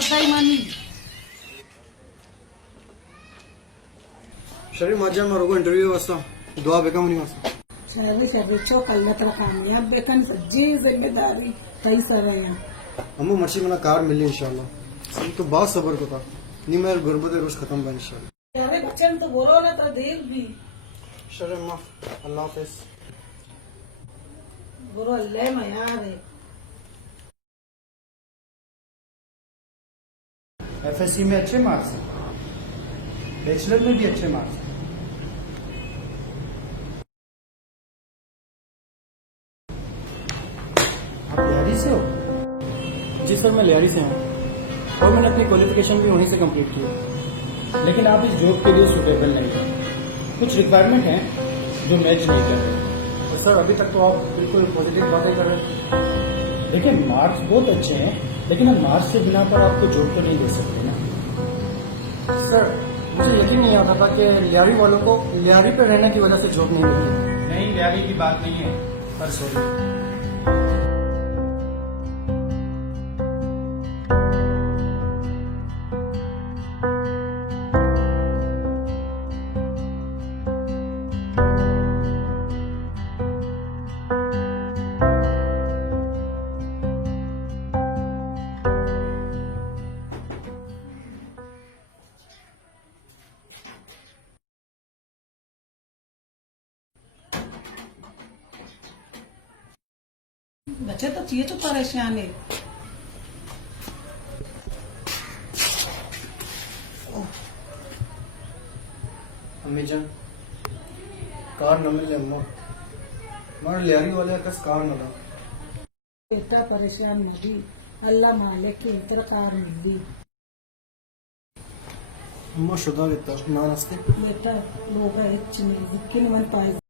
daimani. शरीफ मजान मरोगो interview वास्ता दुआ become नहीं वास्ता शरीफ चौक अल्लाह तला कामयाब बेकन सज्जी जिम्मेदारी कई सारे हैं अम्मू मर्ची मना कार मिली इंशाल्लाह सब तो बहुत सब्र को था नहीं मेरे गुर्बत रोज खत्म बन इंशाल्लाह यारे बच्चन तो बोलो ना तो देख भी शरीफ माफ अल्लाह हाफिज बोलो अल्लाह मयार है एफएससी में अच्छे मार्क्स हैं, बैचलर में भी अच्छे मार्क्स हैं। आप लियारी से हो? जी सर, मैं लियारी से हूँ और मैंने अपनी क्वालिफिकेशन भी वहीं से कंप्लीट की, लेकिन आप इस जॉब के लिए सुटेबल नहीं हैं। कुछ रिक्वायरमेंट हैं जो मैच नहीं कर रहे। तो सर अभी तक तो आप बिल्कुल पॉजिटिव बातें कर रहे थे। देखिए, मार्क्स बहुत अच्छे हैं, लेकिन हम मार्क्स के बिना पर आपको जॉब तो नहीं दे सकते ना। सर मुझे यकीन नहीं आता था कि लियारी वालों को लियारी पे रहने की वजह से जॉब नहीं मिलती। नहीं, लियारी की बात नहीं है, पर सॉरी। बच्चे तो ये तो परेशान है अम्मी जान कार न मिले अम्मा मार लियारी वाले कस कार न था बेटा परेशान होगी अल्लाह मालिक की तरह कार मिली अम्मा शुदा लेता ना नस्ते बेटा लोग है चिन्ह किन मन पाए